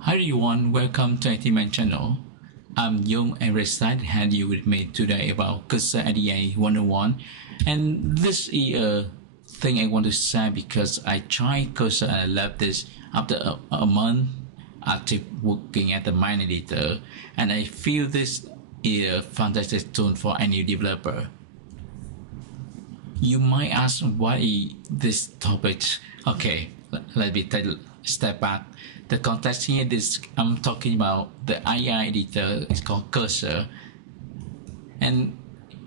Hi everyone, welcome to IT channel. I'm Young and excited to have you with me today about Cursor IDE 101. And this is a thing I want to say because I tried Cursor and I love this after a month active working at the main editor, and I feel this is a fantastic tool for any developer. You might ask why this topic. Okay, let me take a step back. The context here is I'm talking about the AI editor. It's called Cursor, and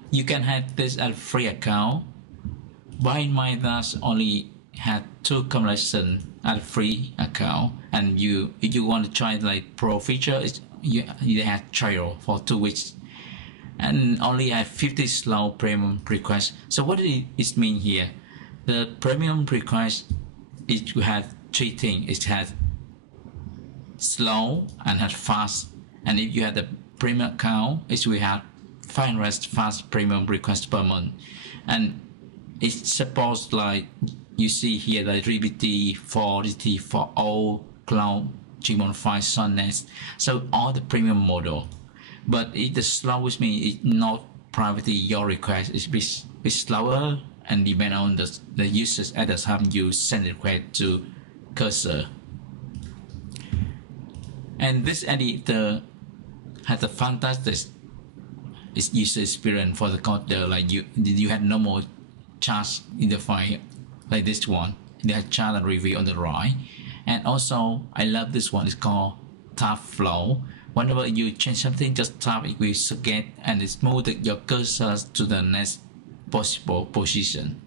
you can have this as a free account. By mine, that's only had 2 combinations as a free account, and if you want to try like pro feature, you have trial for 2 weeks, and only have 50 slow premium requests. So what does it mean here? The premium request is you have 3 things. It has slow and has fast, and if you have the premium account, it will have 500 fast premium requests per month, and it supports like you see here the 3BT, 4DT for all cloud, Gmail5, Sonnet, so all the premium model. But the slowest means it's not privately your request. It's bit slower and depend on the users at the time you send the request to Cursor. And this editor has a fantastic user experience for the coder. Like you had normal charts in the file like this one. They have chart and review on the right. And also I love this one. It's called tap flow. Whenever you change something, just tap it will get and it moves your cursor to the next possible position.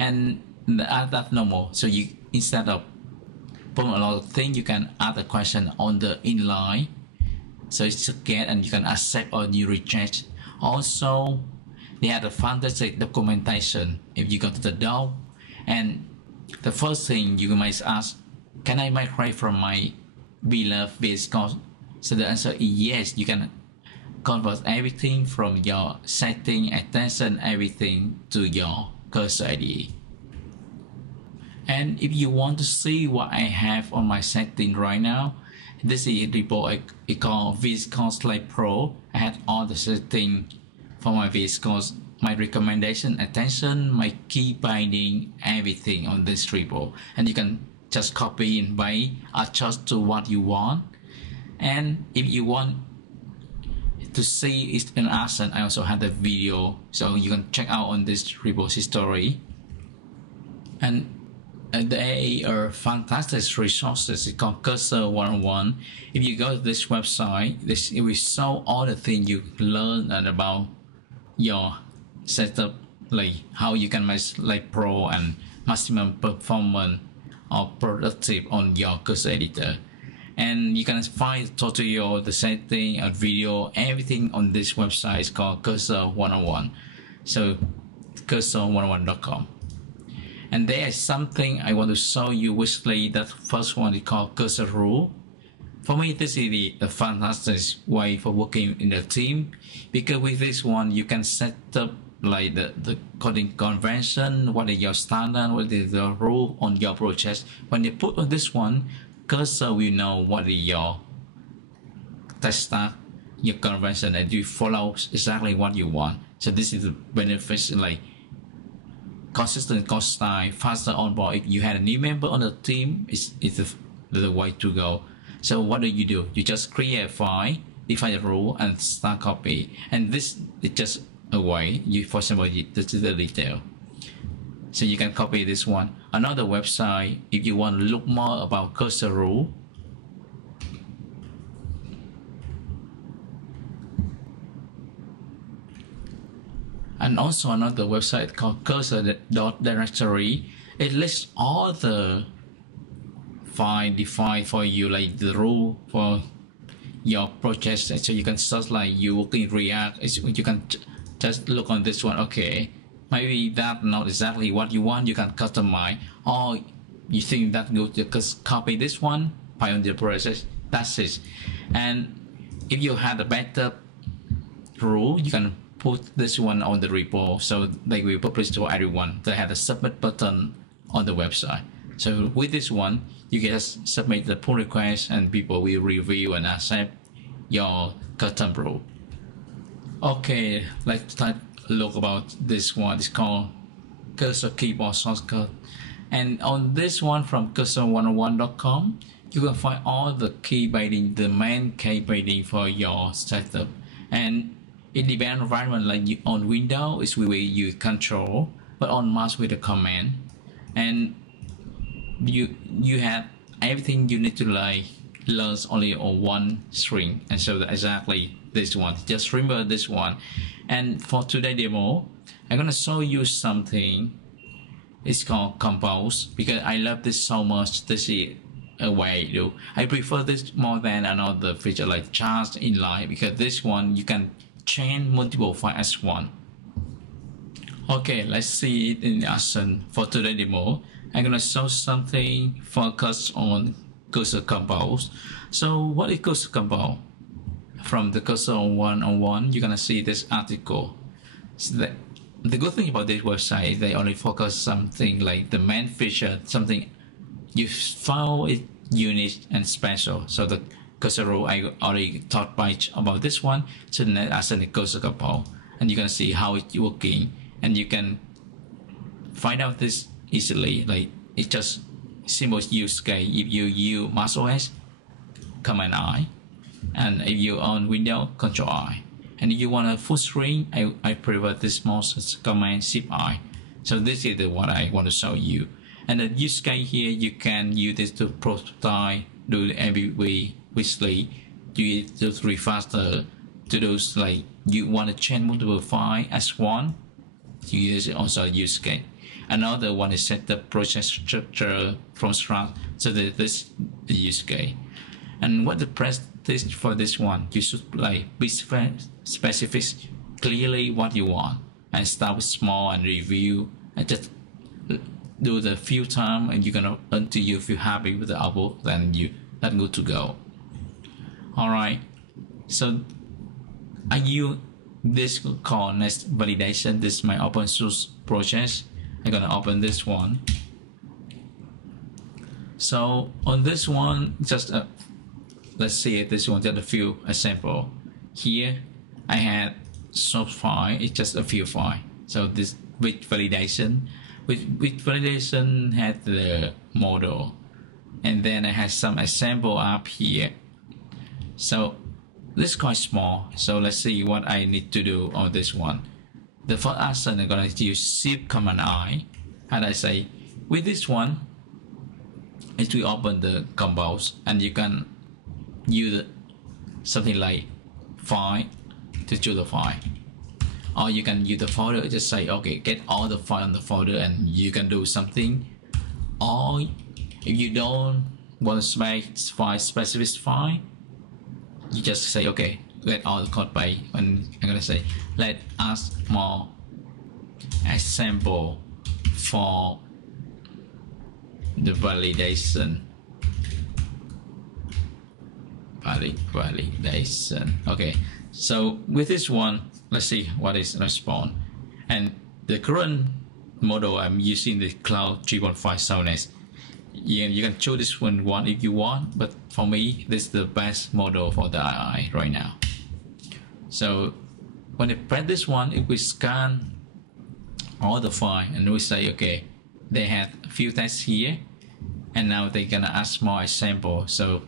And that's normal. So you instead of put a lot of things, you can add a question on the inline, so it's get and you can accept or you reject. Also, they have a fantastic documentation. If you go to the doc, and the first thing you might ask, can I migrate from my beloved VS Code? So the answer is yes. You can convert everything from your setting, extension, everything to your Cursor IDE. And if you want to see what I have on my setting right now, this is a repo I call VS Code Pro. I have all the settings for my VS Code, my recommendation, attention, my key binding, everything on this repo. And you can just copy and paste, adjust to what you want. And if you want to see it in action, I also have the video, so you can check out on this repository. And they are fantastic resources. It's called Cursor 101. If you go to this website, it will show all the things you learn and about your setup, like how you can make like pro and maximum performance or productive on your Cursor editor. And you can find tutorial, the setting, a video, everything on this website is called Cursor 101. So cursor101.com. And there is something I want to show you quickly. That first one is called Cursor Rule. For me, this is a fantastic way for working in a team, because with this one you can set up like the coding convention, what is your standard, what is the rule on your project. When you put on this one, Cursor will know what is your test stack, your convention, and you follow exactly what you want. So this is the benefits, like consistent code style, faster onboard. If you had a new member on the team, it's the way to go. So what do? You just create a file, define a rule, and start copy. And this is just a way you, for example, this is the detail. So you can copy this one. Another website, if you want to look more about Cursor rule, and also another website called cursor.directory. It lists all the file defined for you, like the rule for your project. So you can search like you work in React. You can just look on this one. Okay, maybe that's not exactly what you want. You can customize, or you think that good, you just copy this one, Pioneer process. That's it. And if you have a better rule, you can put this one on the repo, so they will publish to everyone. They have a submit button on the website. So with this one, you can just submit the pull request and people will review and accept your custom rule. Okay, let's take a look about this one. It's called Cursor Keyboard Shortcut. And on this one from cursor101.com, you can find all the key binding, the main key binding for your setup. And it depends on environment, like on Windows, it will be use control, but on Mac with the command. And you have everything you need to like learn only on one string, and so exactly this one. Just remember this one. And for today's demo, I'm gonna show you something. It's called compose because I love this so much. This is a way to do. I prefer this more than another feature like charge inline because this one you can change multiple files as one. Okay, let's see it in action. For today's demo, I'm gonna show something focused on cursor compose. So what is cursor compose? From the Cursor 101, you're gonna see this article. So the good thing about this website, they only focus something like the main feature, something you found it unique and special. So the cursor rule I already talked about this one. So then as a cursor compose, and you're gonna see how it's working, and you can find out this easily. Like it's just simple use case. If you use Mac OS, Command I, and if you on Windows, Control I. And if you want a full screen, I prefer this most Command Shift I. So this is what I want to show you. And the use case here, you can use this to prototype, do the MVV quickly, do it to read faster, to those like you want to change multiple files as one. You use it also use case. Another one is set the project structure from scratch. So this is the use case. And what the press this for this one, you should like be specific clearly what you want, and start with small and review and just do the few time, and you're gonna until you feel happy with the output, then that's good to go. All right, so I use this called next validation. This is my open source project. I'm gonna open this one. So on this one, just let's see this one, just a few example. Here I had source file, it's just a few file. So this with validation, with validation had the model, and then I had some example up here. So this is quite small. So let's see what I need to do on this one. The first action I'm gonna use Shift Command I, and I say with this one, it will open the compose, and you can use something like file to choose the file, or you can use the folder. Just say okay, get all the file on the folder, and you can do something. Or if you don't want to specify specific file, you just say okay, get all the code base, and I'm gonna say let us more example for the validation. Okay, so with this one, let's see what is response. And the current model I'm using the Cloud 3.5 soundness. You can choose this one if you want, but for me this is the best model for the II right now. So when I press this one, it will scan all the file, and we say okay, they had a few tests here, and now they're gonna add more example. So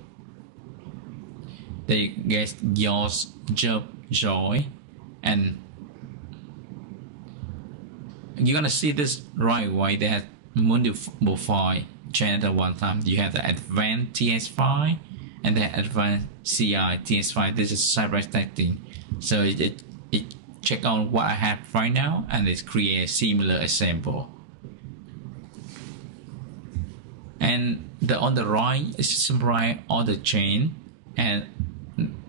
they get yours, job, joy, and you're gonna see this right away. They have multiple file change at one time. You have the advanced TS file and the advanced CI TS file. This is separate testing. So it check on what I have right now, and it create similar example. And on the right is summarize all the chain, and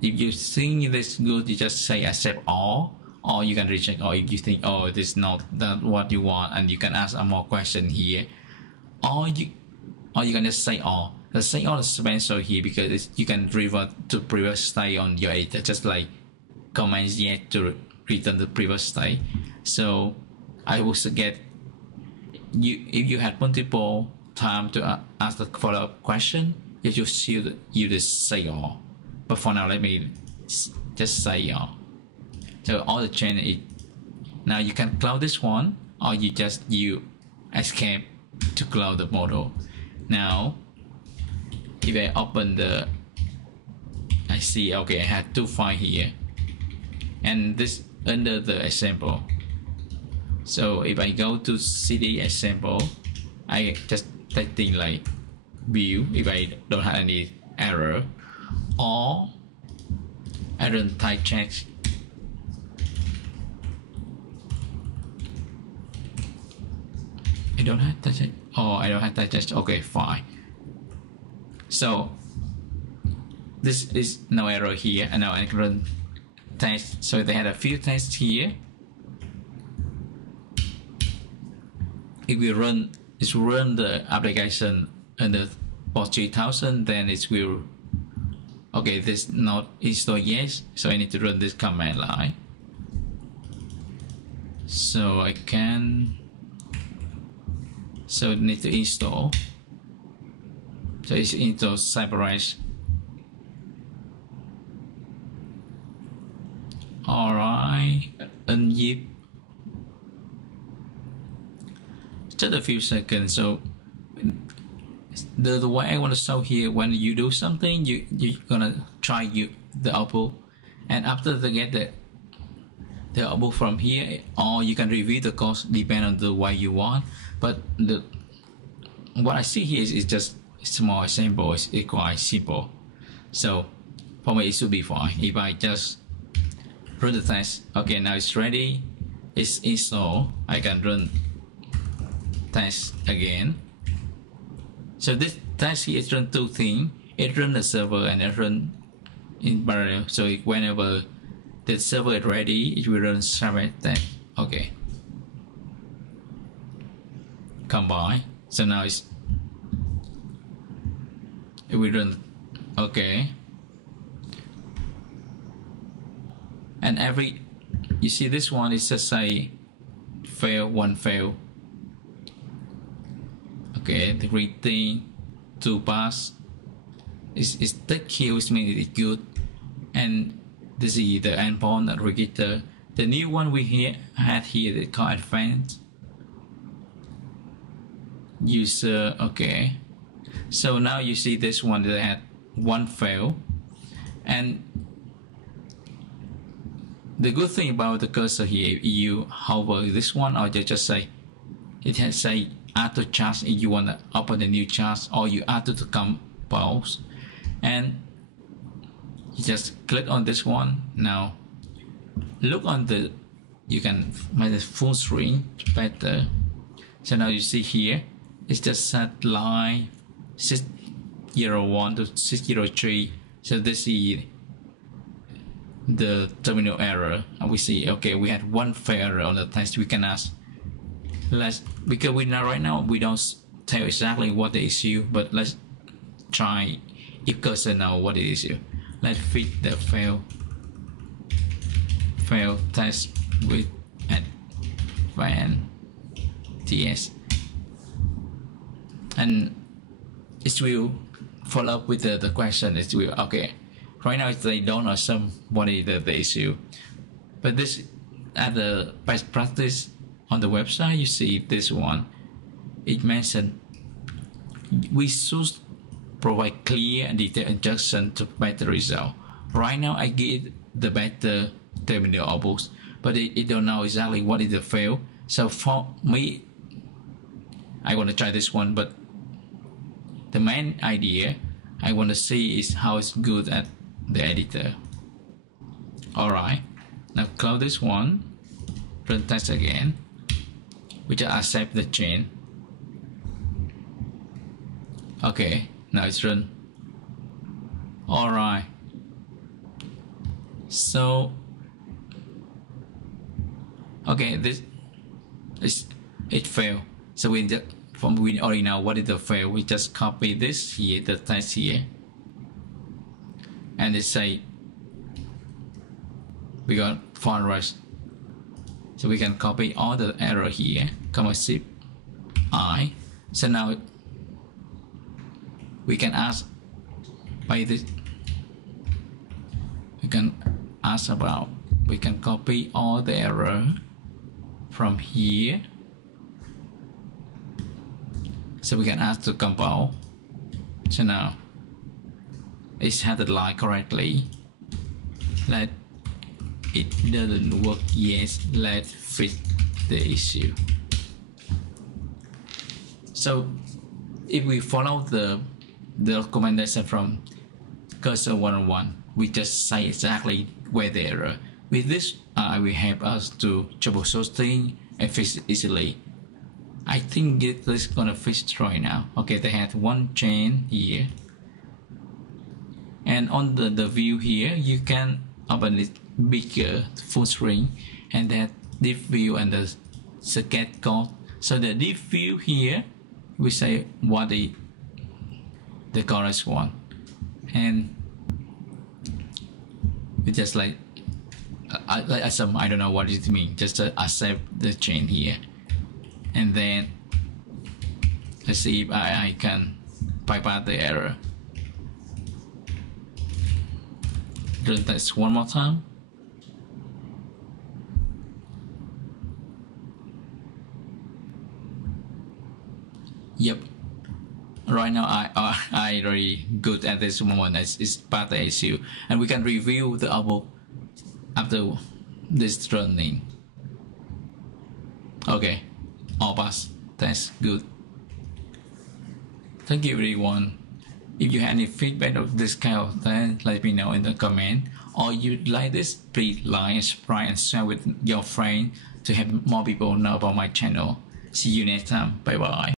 if you think this good, you just say accept all, or you can reject, or if you think oh this is not that what you want, and you can ask a more question here, or you can just say all. The say all is special here because you can revert to previous state on your editor, just like Command Z to return the previous state. So I would suggest you, if you have multiple time to ask the follow-up question, you just use this say all. But for now, let me just say all. So all the chain is now you can close this one, or you just use escape to close the model. Now, if I open the, I see okay, I have two files here, and this under the example. So if I go to CD example, I just type thing like view if I don't have any error, or I run type check. I don't have type check. Oh, I don't have type check. Okay, fine. So this is no error here, and now I can run test. So they had a few tests here. If we run the application under port 3000, then it will, okay, this not installed yet, so I need to run this command line. So I can, so need to install. So it's install Cyberrise. Alright, unzip. Just a few seconds. So the way I want to show here, when you do something, you're gonna try the output, and after they get the output from here, or you can review the code depending on the way you want. But what I see here is just small example. It's quite simple. So for me, it should be fine if I just run the test. Okay, now it's ready. It's installed. I can run test again. So this test here is run two things. It runs the server and it runs in parallel. So whenever the server is ready, it will run server test. Okay. Combine. So now it will run. Okay. And you see this one is just say fail, one fail. Okay, the rating to pass is the key, which means it's good. And this is the endpoint register. The new one we had here is called advanced user. Okay, so now you see this one that had one fail, and the good thing about the cursor here, you hover this one, or you just say it has say add to chart if you want to open a new chart, or you add to the compose, and you just click on this one. Now look on the, you can make it full screen better. So now you see here it's just set line 601 to 603. So this is the terminal error, and we see okay, we had one fail error on the test. We can ask, because right now we don't tell exactly what the issue, but let's try if cursor know what the issue. Let's fit the fail test with advanced TS, and it will follow up with the question. It will, okay, right now they don't know somebody the issue, but this at the best practice on the website, you see this one, it mentioned we should provide clear and detailed instruction to better result. Right now I get the better terminal outputs, but it don't know exactly what is the fail. So for me, I want to try this one, but the main idea I want to see is how it's good at the editor. Alright, now close this one, run test again. We just accept the chain. Okay, now it's run. Alright, so okay, this is it failed. So we already know what is the fail. We just copy this here, the text here, and it say we got font rush. So we can copy all the error here, Shift I. So now we can ask by this. We can ask about, we can copy all the error from here. So we can ask to compile. So now it's headed line correctly. Let it doesn't work. Yes, let's fix the issue. So if we follow the recommendation from Cursor 101, we just say exactly where the error. With this, will help us to troubleshoot things and fix it easily. I think this is gonna fix it right now. Okay, they had one chain here, and on the view here, you can open it bigger, full screen, and that div view and the circuit code. So the div view here, we say what the correct one, and we just like I don't know what it means. Just accept the chain here, and then let's see if I can bypass the error. Do this one more time. Yep. Right now I really good at this moment. It's part the issue, and we can review the output after this running. Okay, all pass. That's good. Thank you everyone. If you have any feedback of this kind of thing, let me know in the comment. Or you like this, please like, subscribe, and share with your friends to have more people know about my channel. See you next time. Bye bye.